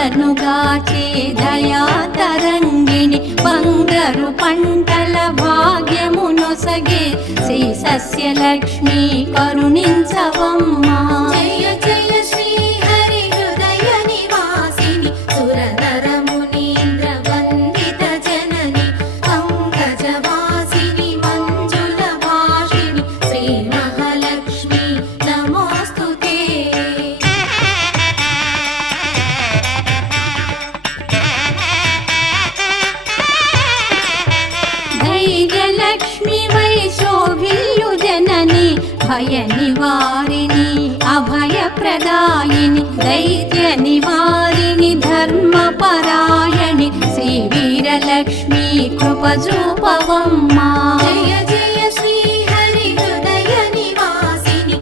కాచే దయా తరంగిణి బంగారు పంటల భాగ్యమునొసగే శ్రీ సస్యలక్ష్మి కరుణి భయ నివారిణి అభయ ప్రదాయిని దైత్య నివారిణి ధర్మ పరాయణి శ్రీ వీరలక్ష్మీ కృపజూపవమ్మా